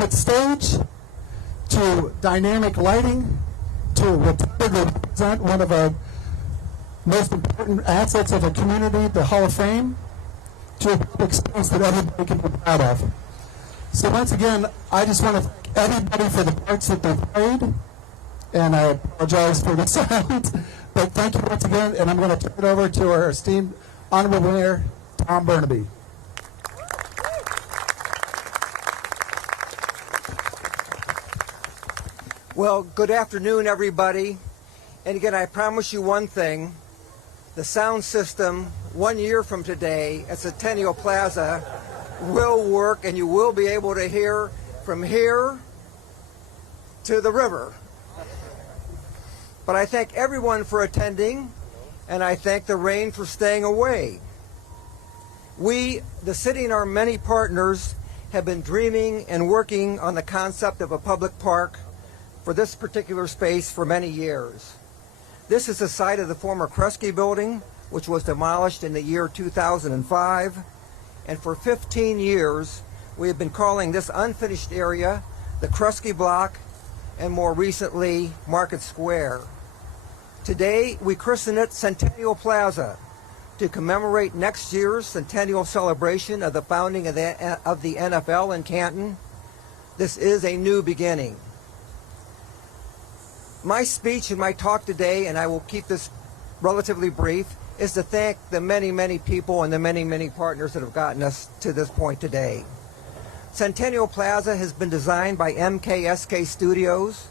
dynamic stage, to dynamic lighting, to represent one of our most important assets of a community, the Hall of Fame, to a experience that everybody can be proud of. So once again, I just want to thank everybody for the parts that they played, and I apologize for the sound, but thank you once again, and I'm going to turn it over to our esteemed Honorable Mayor, Tom Burnaby. Well, good afternoon, everybody. And again, I promise you one thing. The sound system, 1 year from today at Centennial Plaza, will work, and you will be able to hear from here to the river. But I thank everyone for attending, and I thank the rain for staying away. We, the city and our many partners, have been dreaming and working on the concept of a public park for this particular space for many years. This is the site of the former Kresge building, which was demolished in the year 2005. And for 15 years, we have been calling this unfinished area the Kresge Block, and more recently, Market Square. Today, we christen it Centennial Plaza to commemorate next year's centennial celebration of the founding of the NFL in Canton. This is a new beginning. My speech and my talk today, and I will keep this relatively brief, is to thank the many, many people and the many, many partners that have gotten us to this point today. Centennial Plaza has been designed by MKSK Studios.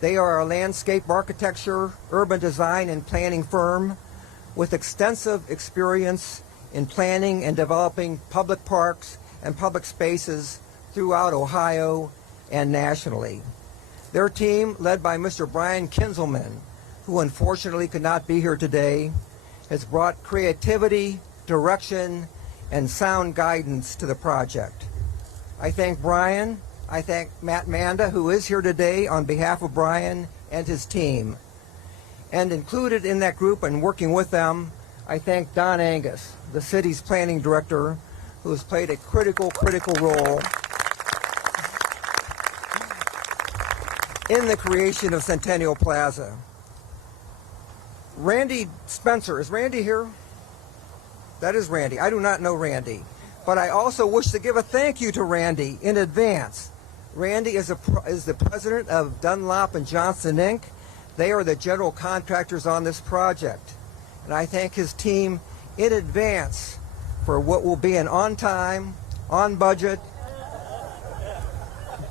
They are a landscape architecture, urban design, and planning firm with extensive experience in planning and developing public parks and public spaces throughout Ohio and nationally. Their team, led by Mr. Brian Kinzelman, who unfortunately could not be here today, has brought creativity, direction, and sound guidance to the project. I thank Brian. I thank Matt Manda, who is here today on behalf of Brian and his team. And included in that group and working with them, I thank Don Angus, the city's planning director, who has played a critical role in the creation of Centennial Plaza. Randy Spencer, is Randy here? That is Randy. I do not know Randy. But I also wish to give a thank you to Randy in advance. Randy is the president of Dunlop and Johnson, Inc. They are the general contractors on this project. And I thank his team in advance for what will be an on time, on budget,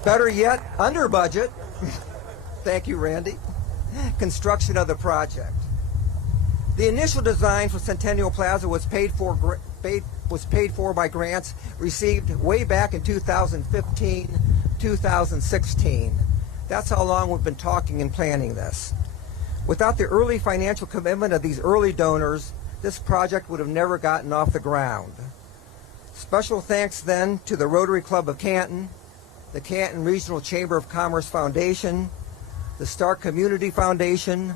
better yet, under budget, thank you, Randy, construction of the project. The initial design for Centennial Plaza was paid for by grants received way back in 2015, 2016. That's how long we've been talking and planning this. Without the early financial commitment of these early donors, this project would have never gotten off the ground. Special thanks then to the Rotary Club of Canton, the Canton Regional Chamber of Commerce Foundation, the Stark Community Foundation,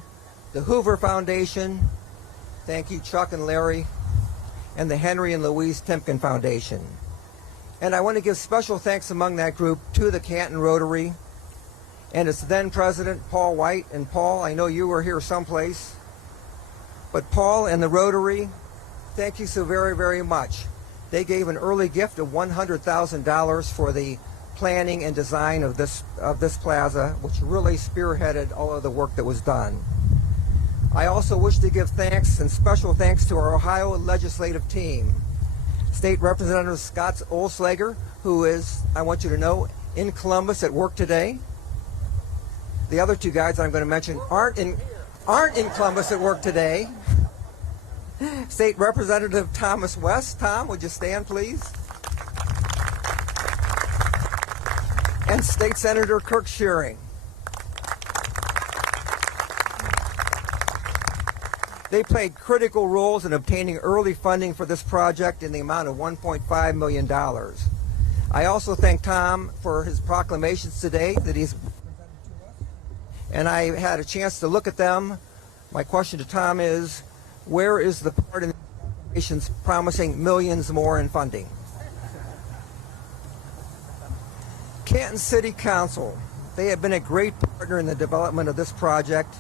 the Hoover Foundation, thank you Chuck and Larry, and the Henry and Louise Timken Foundation. And I want to give special thanks among that group to the Canton Rotary and its then president, Paul White. And Paul, I know you were here someplace, but Paul and the Rotary, thank you so very, very much. They gave an early gift of $100,000 for the planning and design of this plaza, which really spearheaded all of the work that was done. I also wish to give thanks and special thanks to our Ohio legislative team. State Representative Scott Olslager, who is, I want you to know, in Columbus at work today. The other two guys I'm going to mention aren't in Columbus at work today. State Representative Thomas West. Tom, would you stand, please? And State Senator Kirk Shearing. They played critical roles in obtaining early funding for this project in the amount of $1.5 million. I also thank Tom for his proclamations today that he's presented to us. And I had a chance to look at them. My question to Tom is, where is the part in the proclamations promising millions more in funding? Canton City Council, they have been a great partner in the development of this project,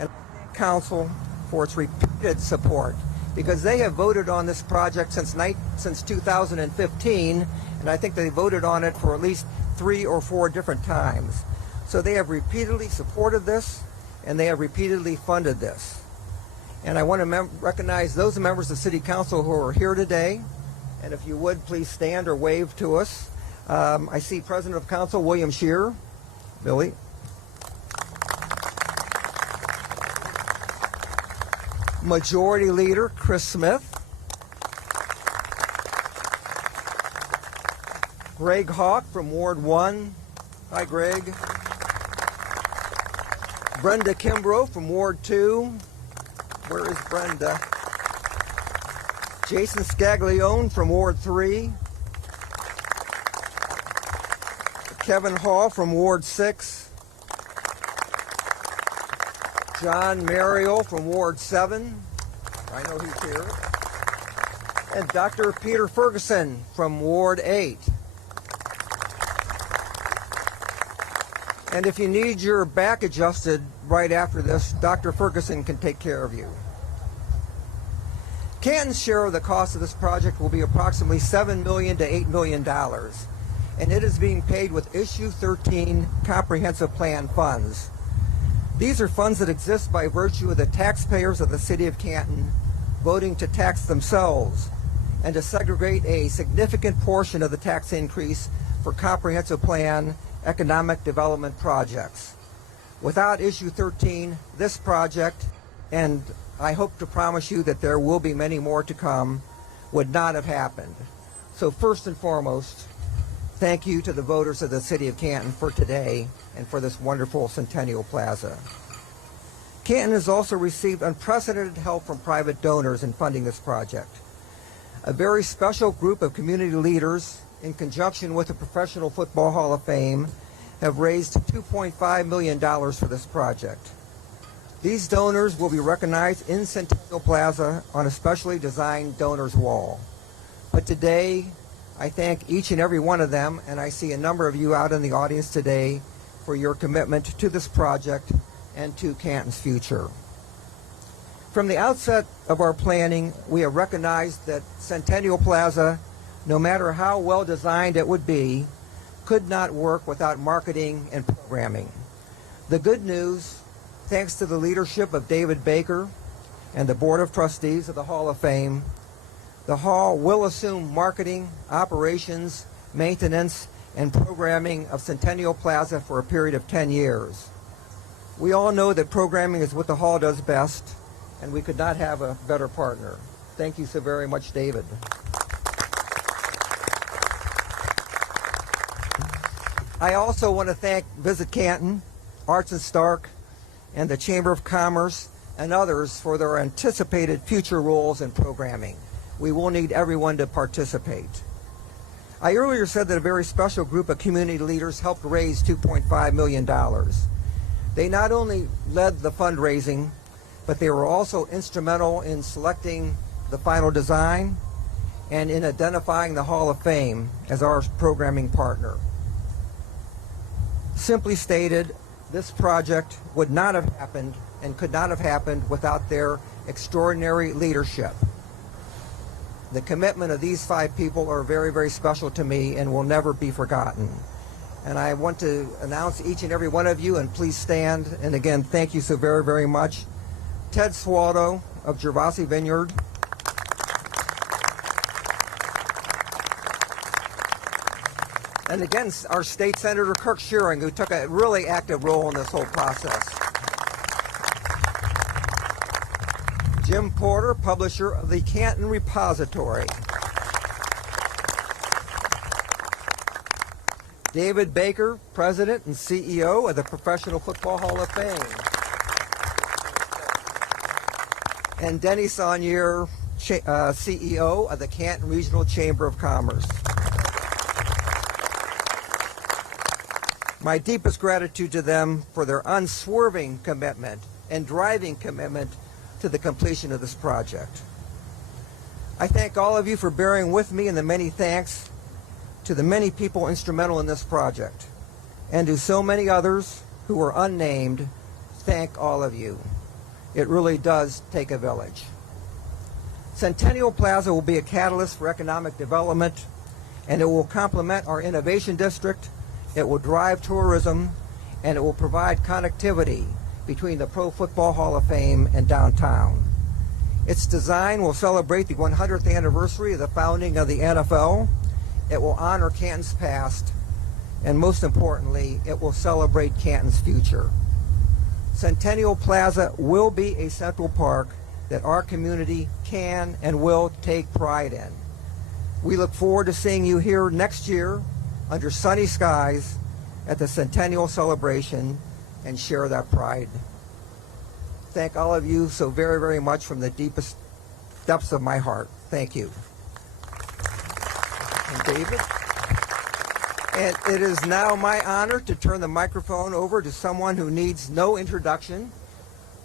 and I thank Council for its repeated support, because they have voted on this project since 2015, and I think they voted on it for at least 3 or 4 different times. So they have repeatedly supported this, and they have repeatedly funded this. And I want to recognize those members of City Council who are here today, and if you would, please stand or wave to us. I see President of Council William Shear. Billy. Majority Leader Chris Smith. Greg Hawk from Ward 1. Hi, Greg. Brenda Kimbrough from Ward 2. Where is Brenda? Jason Scaglione from Ward 3. Kevin Hall from Ward 6. John Mariel from Ward 7. I know he's here. And Dr. Peter Ferguson from Ward 8. And if you need your back adjusted right after this, Dr. Ferguson can take care of you. Canton's share of the cost of this project will be approximately $7 million to $8 million, and it is being paid with Issue 13 Comprehensive Plan funds. These are funds that exist by virtue of the taxpayers of the City of Canton voting to tax themselves and to segregate a significant portion of the tax increase for comprehensive plan economic development projects. Without Issue 13, this project, and I hope to promise you that there will be many more to come, would not have happened. So first and foremost, thank you to the voters of the City of Canton for today and for this wonderful Centennial Plaza. Canton has also received unprecedented help from private donors in funding this project. A very special group of community leaders, in conjunction with the Professional Football Hall of Fame, have raised $2.5 million for this project. These donors will be recognized in Centennial Plaza on a specially designed donors wall. But today, I thank each and every one of them, and I see a number of you out in the audience today for your commitment to this project and to Canton's future. From the outset of our planning, we have recognized that Centennial Plaza, no matter how well designed it would be, could not work without marketing and programming. The good news, thanks to the leadership of David Baker and the Board of Trustees of the Hall of Fame, the Hall will assume marketing, operations, maintenance, and programming of Centennial Plaza for a period of 10 years. We all know that programming is what the Hall does best, and we could not have a better partner. Thank you so very much, David. I also want to thank Visit Canton, Arts and Stark, and the Chamber of Commerce and others for their anticipated future roles in programming. We will need everyone to participate. I earlier said that a very special group of community leaders helped raise $2.5 million. They not only led the fundraising, but they were also instrumental in selecting the final design and in identifying the Hall of Fame as our programming partner. Simply stated, this project would not have happened and could not have happened without their extraordinary leadership. The commitment of these 5 people are very, very special to me and will never be forgotten. And I want to announce each and every one of you, and please stand. And again, thank you so very, very much. Ted Swaldo of Gervasi Vineyard. And again, our State Senator Kirk Shearing, who took a really active role in this whole process. Jim Porter, publisher of the Canton Repository. David Baker, President and CEO of the Professional Football Hall of Fame. And Denny Saunier, CEO of the Canton Regional Chamber of Commerce. My deepest gratitude to them for their unswerving commitment and driving commitment to the completion of this project. I thank all of you for bearing with me in the many thanks to the many people instrumental in this project, and to so many others who were unnamed, thank all of you. It really does take a village. Centennial Plaza will be a catalyst for economic development, and it will complement our innovation district, it will drive tourism, and it will provide connectivity between the Pro Football Hall of Fame and downtown. Its design will celebrate the 100th anniversary of the founding of the NFL. It will honor Canton's past, and most importantly, it will celebrate Canton's future. Centennial Plaza will be a central park that our community can and will take pride in. We look forward to seeing you here next year under sunny skies at the Centennial Celebration and share that pride. Thank all of you so very, very much from the deepest depths of my heart. Thank you. And David. And it is now my honor to turn the microphone over to someone who needs no introduction.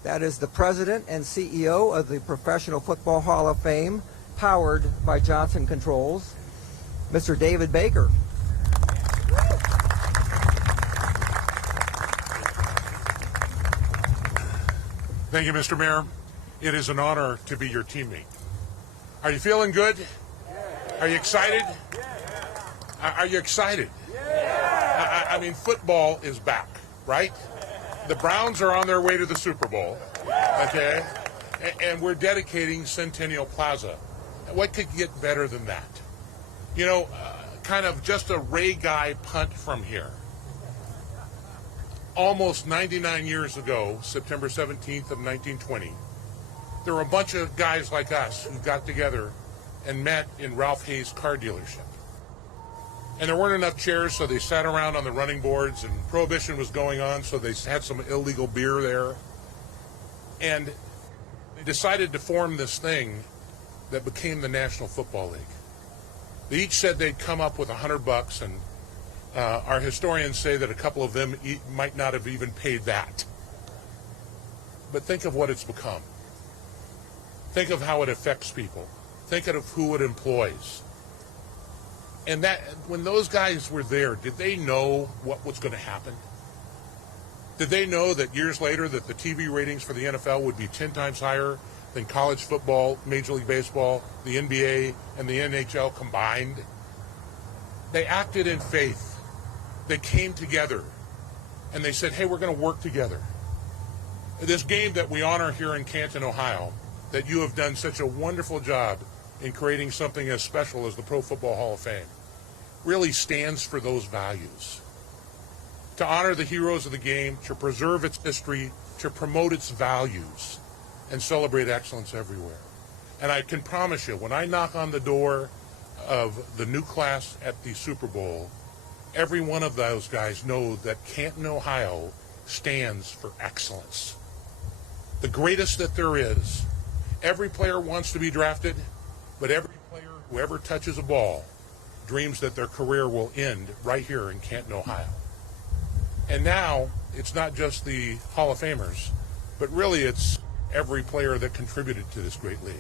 That is the President and CEO of the Professional Football Hall of Fame, powered by Johnson Controls, Mr. David Baker. Thank you, Mr. Mayor. It is an honor to be your teammate. Are you feeling good? Are you excited? Are you excited? I mean, football is back, right? The Browns are on their way to the Super Bowl, okay? And we're dedicating Centennial Plaza. What could get better than that? You know, kind of just a Ray Guy punt from here. Almost 99 years ago, September 17th of 1920, there were a bunch of guys like us who got together and met in Ralph Hayes' car dealership. And there weren't enough chairs, so they sat around on the running boards, and Prohibition was going on, so they had some illegal beer there. And they decided to form this thing that became the National Football League. They each said they'd come up with $100, and our historians say that a couple of them might not have even paid that. But think of what it's become. Think of how it affects people. Think of who it employs. And that, when those guys were there, did they know what was going to happen? Did they know that years later that the TV ratings for the NFL would be 10 times higher than college football, Major League Baseball, the NBA, and the NHL combined? They acted in faith. They came together, and they said, hey, we're going to work together. This game that we honor here in Canton, Ohio, that you have done such a wonderful job in creating something as special as the Pro Football Hall of Fame, really stands for those values. To honor the heroes of the game, to preserve its history, to promote its values, and celebrate excellence everywhere. And I can promise you, when I knock on the door of the new class at the Super Bowl, every one of those guys know that Canton, Ohio stands for excellence. The greatest that there is. Every player wants to be drafted, but every player who ever touches a ball dreams that their career will end right here in Canton, Ohio. And now, it's not just the Hall of Famers, but really it's every player that contributed to this great league.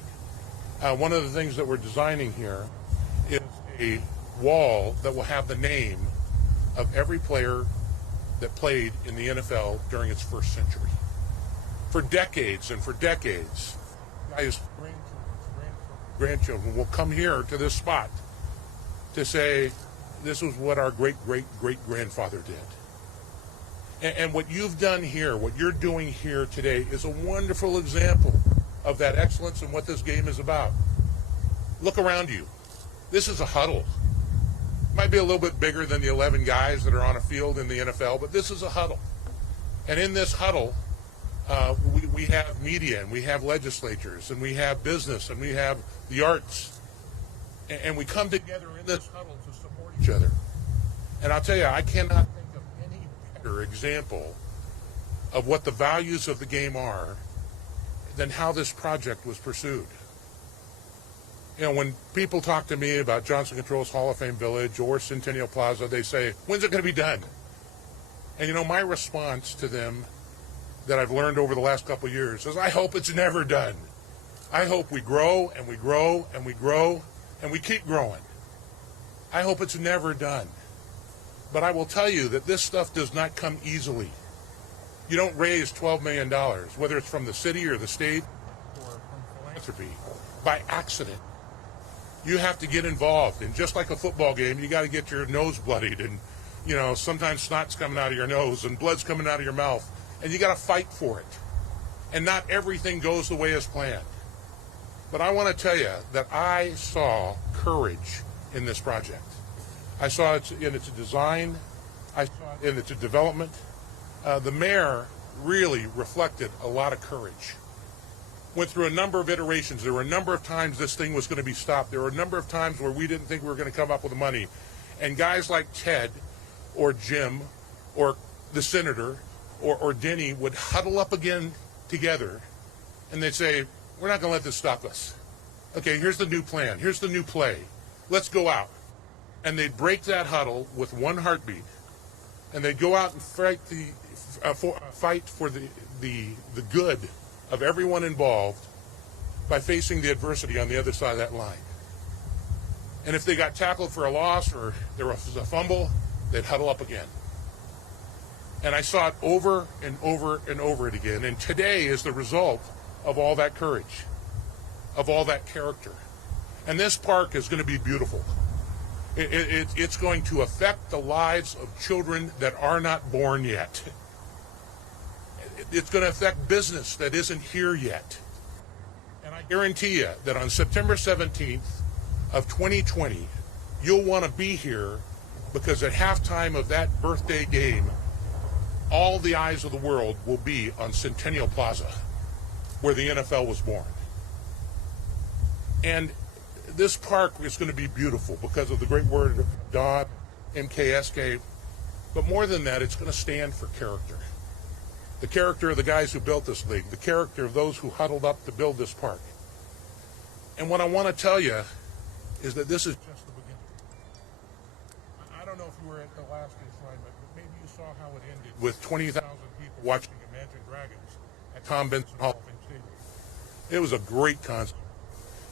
One of the things that we're designing here is a wall that will have the name of every player that played in the NFL during its first century. For decades and for decades, guys, grandchildren will come here to this spot to say, this was what our great-great-great-grandfather did. And what you've done here, what you're doing here today, is a wonderful example of that excellence and what this game is about. Look around you. This is a huddle. Might be a little bit bigger than the 11 guys that are on a field in the NFL, but this is a huddle. And in this huddle, we have media, and we have legislatures, and we have business, and we have the arts. And we come together in this huddle to support each other. And I'll tell you, I cannot think of any better example of what the values of the game are than how this project was pursued. You know, when people talk to me about Johnson Controls Hall of Fame Village or Centennial Plaza, they say, when's it going to be done? And you know, my response to them that I've learned over the last couple of years is, I hope it's never done. I hope we grow and we grow and we grow and we keep growing. I hope it's never done. But I will tell you that this stuff does not come easily. You don't raise $12 million, whether it's from the city or the state or from philanthropy, by accident. You have to get involved. And just like a football game, you got to get your nose bloodied. And, you know, sometimes snot's coming out of your nose and blood's coming out of your mouth. And you got to fight for it. And not everything goes the way as planned. But I want to tell you that I saw courage in this project. I saw it in its design. I saw it in its development. The mayor really reflected a lot of courage. Went through a number of iterations. There were a number of times this thing was going to be stopped. There were a number of times where we didn't think we were going to come up with the money. And guys like Ted or Jim or the senator or Denny would huddle up again together and they'd say, we're not going to let this stop us. Okay, here's the new plan. Here's the new play. Let's go out. And they'd break that huddle with one heartbeat, and they'd go out and fight for the good of everyone involved by facing the adversity on the other side of that line. And if they got tackled for a loss or there was a fumble, they'd huddle up again. And I saw it over and over and over again. And today is the result of all that courage, of all that character. And this park is going to be beautiful. It's going to affect the lives of children that are not born yet. It's going to affect business that isn't here yet. And I guarantee you that on September 17th of 2020, you'll want to be here because at halftime of that birthday game, all the eyes of the world will be on Centennial Plaza, where the NFL was born. And this park is going to be beautiful because of the great word of Don, MKSK. But more than that, it's going to stand for character. The character of the guys who built this league, the character of those who huddled up to build this park. And what I want to tell you is that this is just the beginning. I don't know if you were at the last assignment, but maybe you saw how it ended with 20,000 people watching Imagine Dragons at Tom Benson Hall of Fame Stadium. It was a great concert.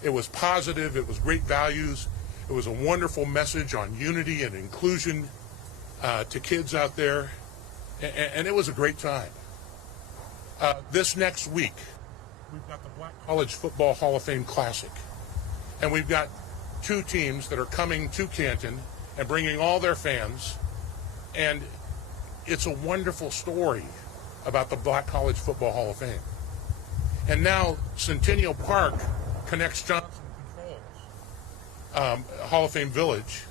It was positive. It was great values. It was a wonderful message on unity and inclusion to kids out there. And it was a great time. This next week, we've got the Black College Football Hall of Fame Classic. And we've got two teams that are coming to Canton and bringing all their fans. And it's a wonderful story about the Black College Football Hall of Fame. And now Centennial Park connects Johnson Controls Hall of Fame Village,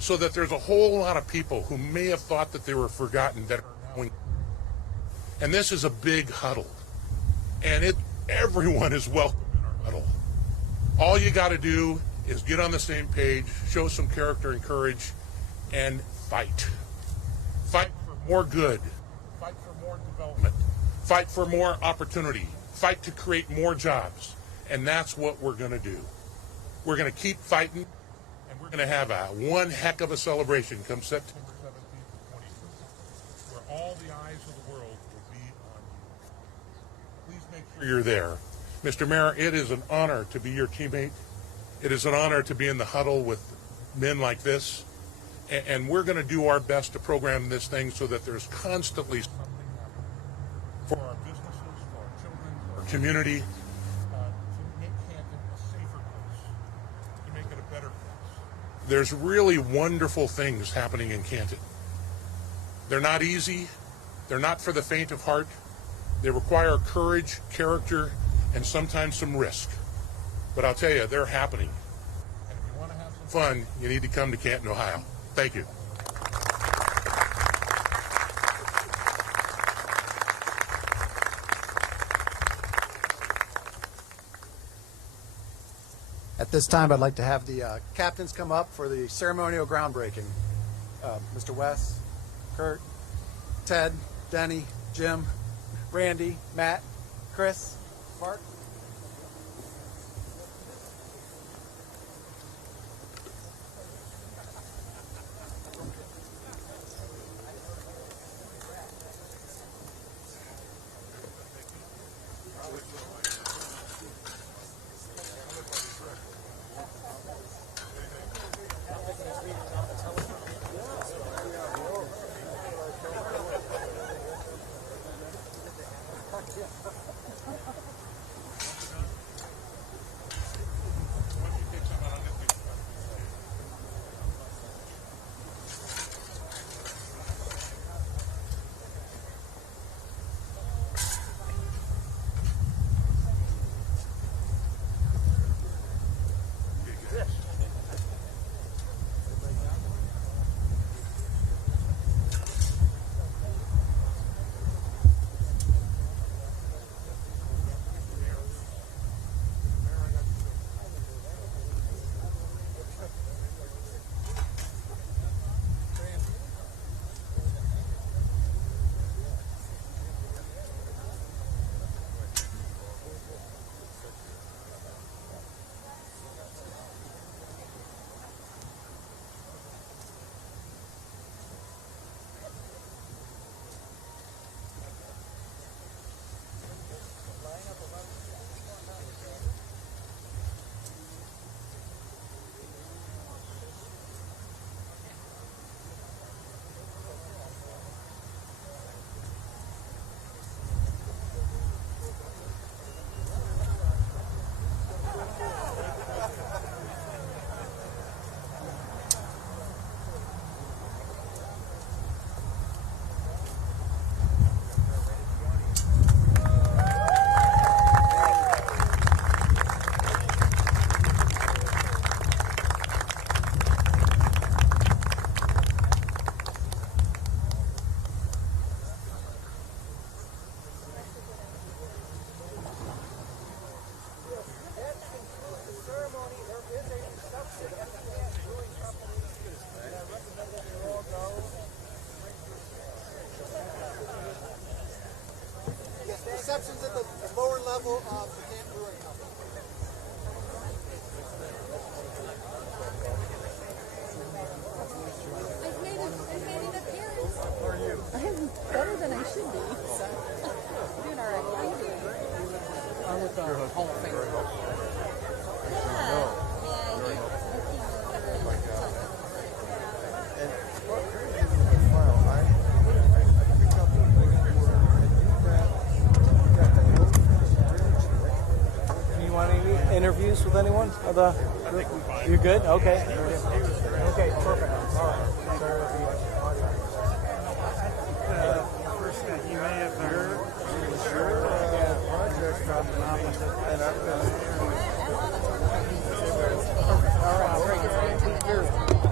so that there's a whole lot of people who may have thought that they were forgotten that are now. And this is a big huddle, and everyone is welcome in our huddle. All you got to do is get on the same page, show some character and courage, and fight. Fight for more good. Fight for more development. Fight for more opportunity. Fight to create more jobs. And that's what we're going to do. We're going to keep fighting, and we're going to have one heck of a celebration come September 17th of 2020, where all the eyes of the world will be on you. Please make sure you're there. Mr. Mayor, it is an honor to be your teammate. It is an honor to be in the huddle with men like this. And we're going to do our best to program this thing so that there's constantly something happening for our businesses, for our children, for our community. There's really wonderful things happening in Canton. They're not easy. They're not for the faint of heart. They require courage, character, and sometimes some risk. But I'll tell you, they're happening. And if you want to have some fun, you need to come to Canton, Ohio. Thank you. At this time, I'd like to have the captains come up for the ceremonial groundbreaking. Mr. Wes, Kurt, Ted, Denny, Jim, Randy, Matt, Chris, Mark. level of the Canton Brewing Company. I've made an appearance. How are you? I'm better than I should be. So. Doing all right. How are you doing? I'm with the Hall of Fame. Do you want any interviews with anyone? You're good? Okay. Okay, perfect.